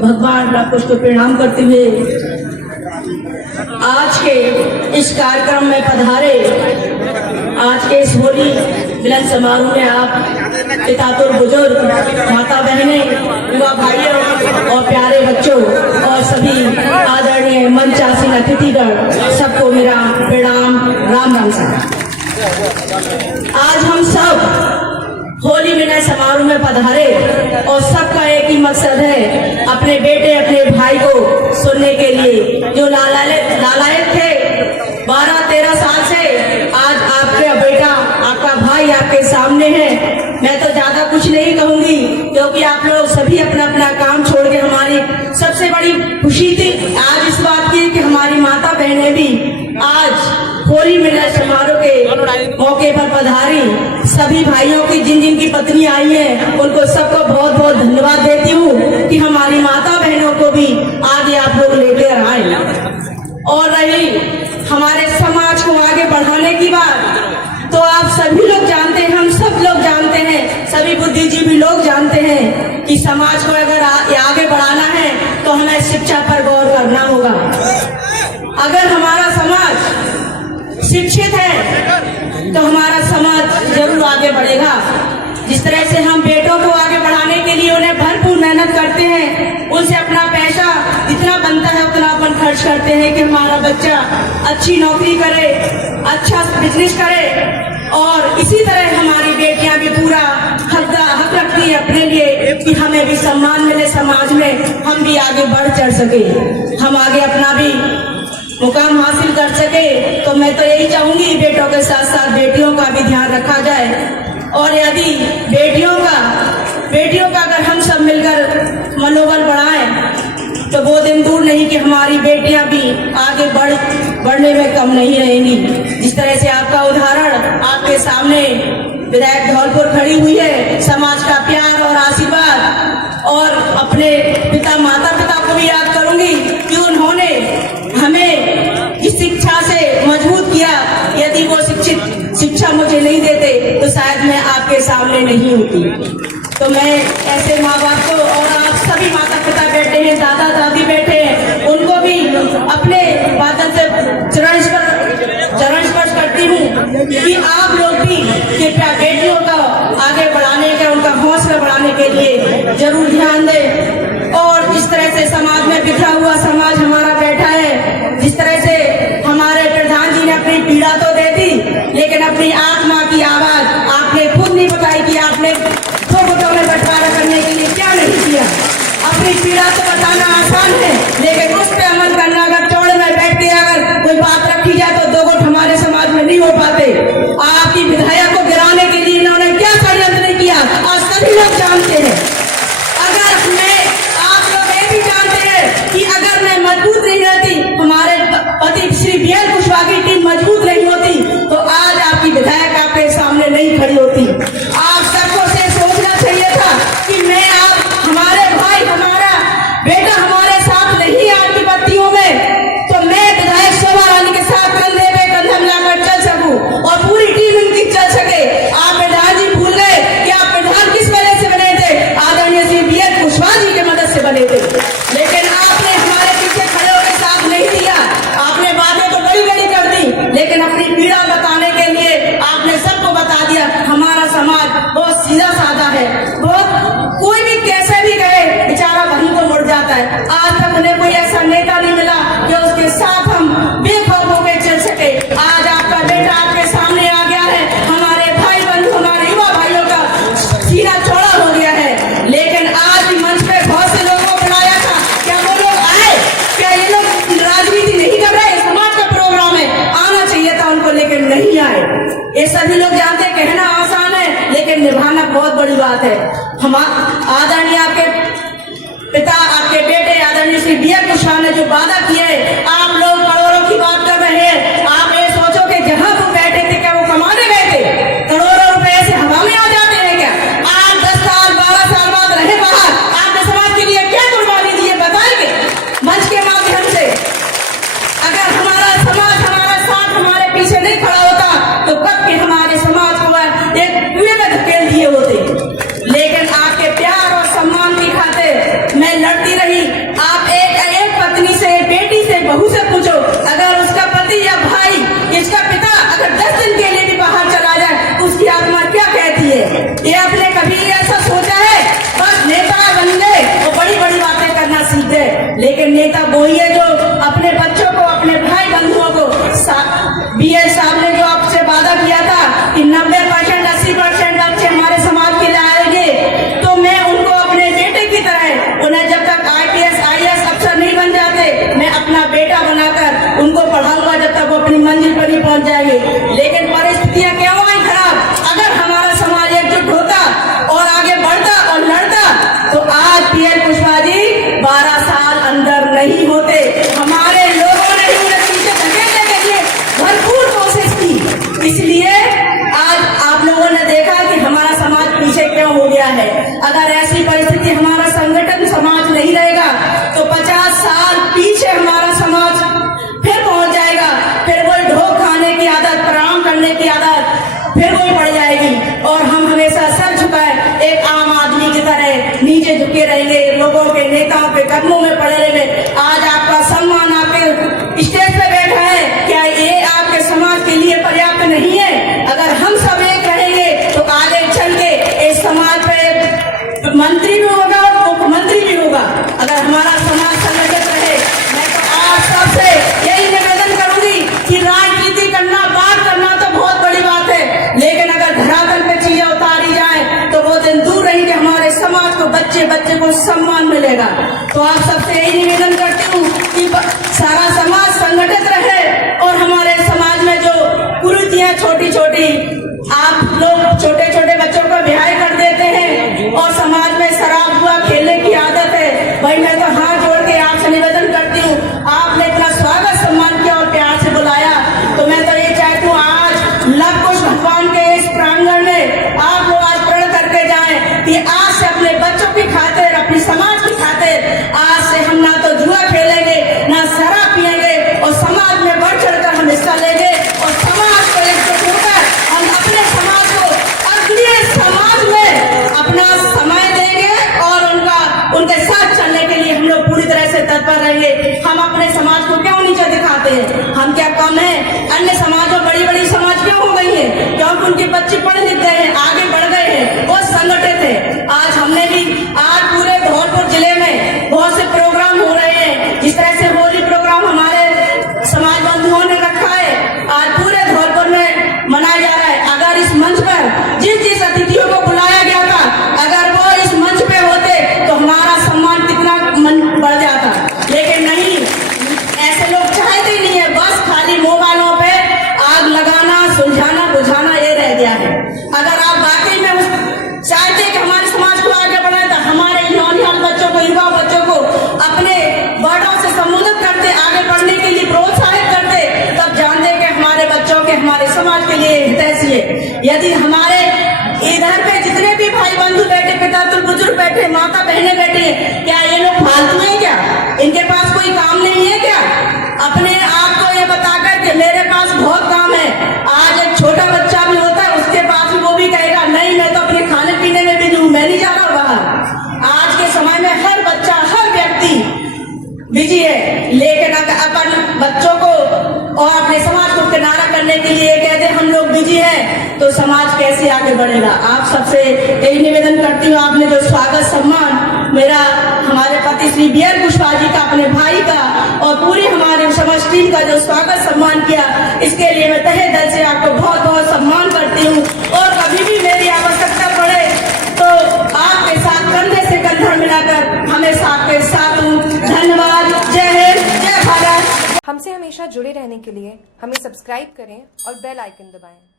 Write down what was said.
भगवान रामकृष्ण को प्रणाम करते हुए आज के इस कार्यक्रम में पधारे, आज के इस होली मिलन समारोह में आप पितातुर बुजुर्ग, माता बहनें, युवा भाइयों और प्यारे बच्चों और सभी आदरणीय मंचासीन अतिथिगण, सबको मेरा प्रणाम, राम राम साहब। आज हम सब होली मिलन समारोह में पधारे और सबका एक ही मकसद है, अपने बेटे अपने भाई को सुनने के लिए जो लालायत थे 12-13 साल से, आज आपका बेटा आपका भाई आपके सामने है। मैं तो ज्यादा कुछ नहीं कहूंगी क्योंकि आप लोग सभी अपना अपना काम छोड़ के, हमारी सबसे बड़ी खुशी थी आज इस बात की कि हमारी माता बहनें भी आज होली मिलन समारोह के मौके पर पधारी। सभी भाइयों की जिन की पत्नी आई है उनको सबको बहुत बहुत धन्यवाद देती हूँ कि हमारी माता बहनों को भी आगे आप लोग लेकर आए। और रही हमारे समाज को आगे बढ़ाने की बात, तो आप सभी लोग जानते हैं, हम सब लोग जानते हैं, सभी बुद्धिजीवी लोग जानते हैं कि समाज को अगर आगे बढ़ाना है तो हमें शिक्षा पर गौर करना होगा। अगर हमारा समाज शिक्षित है तो हमारा समाज जरूर आगे बढ़ेगा। जिस तरह से हम बेटों को आगे बढ़ाने के लिए उन्हें भरपूर मेहनत करते हैं, उनसे अपना पैसा जितना बनता है उतना अपन खर्च करते हैं कि हमारा बच्चा अच्छी नौकरी करे, अच्छा बिजनेस करे, और इसी तरह हमारी बेटियां भी पूरा हक रखती है अपने लिए कि हमें भी सम्मान मिले समाज में, हम भी आगे बढ़ चढ़ सके, हम आगे अपना भी मुकाम हासिल कर सके। तो मैं तो यही चाहूंगी बेटों के साथ साथ बेटियों का भी ध्यान रखा जाए। और यदि बेटियों का अगर हम सब मिलकर मनोबल बढ़ाएं तो वो दिन दूर नहीं कि हमारी बेटियां भी आगे बढ़ने में कम नहीं रहेंगी। जिस तरह से आपका उदाहरण आपके सामने विधायक धौलपुर खड़ी हुई है, समाज का प्यार और आशीर्वाद, और अपने माता पिता को भी याद करूंगी कि उन्होंने हमें इस शिक्षा से मजबूत किया। यदि वो शिक्षा मुझे नहीं देते तो शायद मैं आपके सामने नहीं होती। तो मैं ऐसे माँ बाप को, और आप सभी माता पिता बैठे हैं, दादा दादी बैठे हैं, उनको भी अपने बादल से चरण स्पर्श करती हूँ कि आप लोग भी कृपया बेटियों का आगे बढ़ाने का, उनका हौसला बढ़ाने के लिए जरूर ध्यान दें। और जिस तरह से समाज में बिखरा हुआ समाज हमारा बैठा है, जिस तरह से हमारे प्रधान जी ने अपनी पीड़ा तो दे दी, लेकिन अपनी आत्मा की आवाज आपने खुद नहीं बताई कि आपने गुटों में बंटवारा करने के लिए क्या नहीं किया। अपनी पीड़ा तो बताना आसान है, लेकिन उस पर अमल करना, अगर चौड़े में बैठ के अगर कोई बात रखी जाए तो 2 गुट हमारे समाज में नहीं हो पाते। आपकी विधायक को गिराने के लिए इन्होंने क्या षड्यंत्र किया आज सभी लोग जानते हैं। आप लोग ये भी जानते हैं कि अगर मैं मजबूत नहीं रहती, हमारे पति श्री बीएल कुशवाहा की टीम मजबूत नहीं होती, तो आज आपकी विधायक आपके सामने नहीं खड़ी होती। आप सबको से सोचना चाहिए था कि मैं आप, हमारे भाई, हमारा बेटा हमारे साथ नहीं है आपकी बत्तियों में, तो मैं विधायक शोभा रानी के साथ कंधे पे कंधा मिलाकर चल सकूं और पूरी टीम इनकी चल सके। आप प्रधान जी भूल गए कि आप प्रधान किस वजह से बने थे? आदरणीय श्री बीएल कुशवाहा जी की मदद से बने थे, लेकिन आपने हमारे पीछे खड़े होकर साथ नहीं दिया। आपने बातें तो बड़ी बड़ी कर दी, लेकिन अपनी पीड़ा बताने के लिए आपने सबको बता दिया। हमारा समाज बहुत सीधा साधा है, बहुत कोई भी कैसे भी कहे बेचारा वहीं को मुड़ जाता है। आज तक उन्हें कोई ऐसा नेता नहीं मिला कि उसके साथ हम बेखौफ होकर चल सके। आज आपका बेटा आपके सामने आ गया है, हमारे भाई बंधु, हमारे युवा भाइयों का सीना चौड़ा हो गया है। लेकिन आज मंच पे बहुत से लोगों को बुलाया था, क्या वो लोग आए? क्या ये लोग राजनीति नहीं कर रहे? समाज का प्रोग्राम है, आना चाहिए था उनको, लेकिन नहीं आए। ये सभी लोग जानते, कहना आसान है लेकिन निभाना बहुत बड़ी बात है। हम आदरणीय आपके पिता, आपके बेटे आदरणीय श्री बीएल कुशवाहा ने जो वादा किया है, आप लोग करोड़ों की बात कर रहे हैं। आप ये सोचो कि जहां वो बैठे थे क्या वो कमाने गए थे? करोड़ों रुपए ऐसे हवा में आ जाते हैं क्या? आप 10 साल 12 साल बाद रहे बाहर, आपने समाज के लिए क्या कुर्बानी दी है बताएंगे मंच के माध्यम से? अगर हमारा समाज हमारा साथ, हमारे पीछे नहीं खड़ा होता तो कब के हमारे समाज को एक कुएं में धकेल दिए होते। लेकिन आपके प्यार और सम्मान की खातिर मैं लड़ती रही, के नेताओं के कदमों में पड़े रहे। आज आपका सम्मान आपके स्टेज पे बैठा है, क्या ये आपके समाज के लिए पर्याप्त नहीं है? अगर हम सब एक रहेंगे तो आगे चल के इस समाज पे मंत्री भी होगा और मुख्यमंत्री भी होगा। अगर हमारा समाज संगठित रहे, मैं तो आप सबसे यही निवेदन करूंगी कि राजनीति करना, बात करना तो बहुत बड़ी बात है, लेकिन अगर धरातल पे चीजें उतारी जाए तो वो दिन दूर रहेंगे, हमारे समाज को, बच्चे बच्चे को सम्मान मिलेगा। तो आप सबसे यही निवेदन करती हूँ कि सारा समाज संगठित रहे और हमारे समाज में जो कुरीतियां छोटी छोटी, आप लोग छोटे छोटे बच्चों को ब्याह कर देते हैं और समाज में शराब जुआ खेलने की आदत है। भाई मैं तो हाथ जोड़ के आपसे निवेदन करती हूँ, आपने इतना स्वागत सम्मान किया और प्यार से बुलाया, तो मैं तो ये चाहती हूँ आज लव कुश भगवान के इस प्रांगण में आप लोग आज प्रण करके जाएं कि आज से अपने बच्चों की खातिर, अपनी समाज की खातिर आज से हम ना तो जुआ खेलेंगे, ना शराब पिएंगे और समाज में बढ़ चढ़कर हम हिस्सा लेंगे और समाज को एकजुट होकर हम अपने समाज को अगले समाज में अपना समय देंगे और उनके साथ चलने के लिए हम लोग पूरी तरह से तत्पर रहेंगे। हम अपने समाज को क्यों नीचे दिखाते हैं? हम क्या कम है? अन्य समाजों, बड़ी बड़ी समाज क्यों हो गई है? क्योंकि उनके बच्चे पढ़ लिख गए हैं, आगे बढ़ गए हैं, वो संगठित है। आज हमने भी आज पूरे धौलपुर जिले में बहुत से प्रोग्राम हो रहे हैं, जिस तरह से होली प्रोग्राम हमारे समाज बंधुओं ने रखा है, आज पूरे धौलपुर में मनाया जा रहा है। अगर इस मंच पर जिस जिस अतिथियों को बुलाया गया था, अगर वो इस मंच पे होते तो हमारा सम्मान कितना मन बढ़ जाता, लेकिन नहीं, ऐसे लोग चाहते ही नहीं है। बस खाली मोबाइलों पे आग लगाना, सुलझाना, बुझाना ये रह गया है। अगर आप वाकई में चाहते कि हमारे समाज को आगे बढ़ाए तो हमारे नौजवान बच्चों को, युवा बच्चों को अपने बड़ों से संबोधित करते, आगे बढ़ने के लिए प्रोत्साहित करते, तब जानते कि हमारे बच्चों के, हमारे समाज के लिए हितैषी है। यदि हमारे इधर पे जितने भी भाई बंधु बैठे, पिता बुजुर्ग बैठे, माता बहने बैठे, क्या ये लोग फालतू हैं? क्या इनके पास कोई काम नहीं है? क्या अपने आप को ये बताकर कि मेरे पास बहुत काम है? आज एक छोटा बच्चा भी होता है, उसके पास भी वो भी कहेगा नहीं, मैं तो अपने खाने पीने में भी हूँ, मैं नहीं जा रहा बाहर। आज के समय में हर बच्चा, हर व्यक्ति बिजी है, लेकिन अगर अपन बच्चों को और अपने समाज को किनारा करने के लिए कहते हम लोग बिजी हैं, तो समाज कैसे आगे बढ़ेगा? आप सबसे यही निवेदन करती हूँ, आपने जो स्वागत सम्मान मेरा, हमारे पति श्री बी आर कुशवाहा जी का, अपने भाई का और पूरी हमारे समाज टीम का जो स्वागत सम्मान किया, इसके लिए मैं तहे दिल से आपको बहुत बहुत सम्मान करती हूँ। और कभी भी मेरी आवश्यकता पड़े तो आपके साथ कंधे से कंधा मिलाकर हमेशा आपके साथ हूँ। धन्यवाद। जय हिंद, जय भारत। हमसे हमेशा जुड़े रहने के लिए हमें सब्सक्राइब करें और बेल आइकन दबाएं।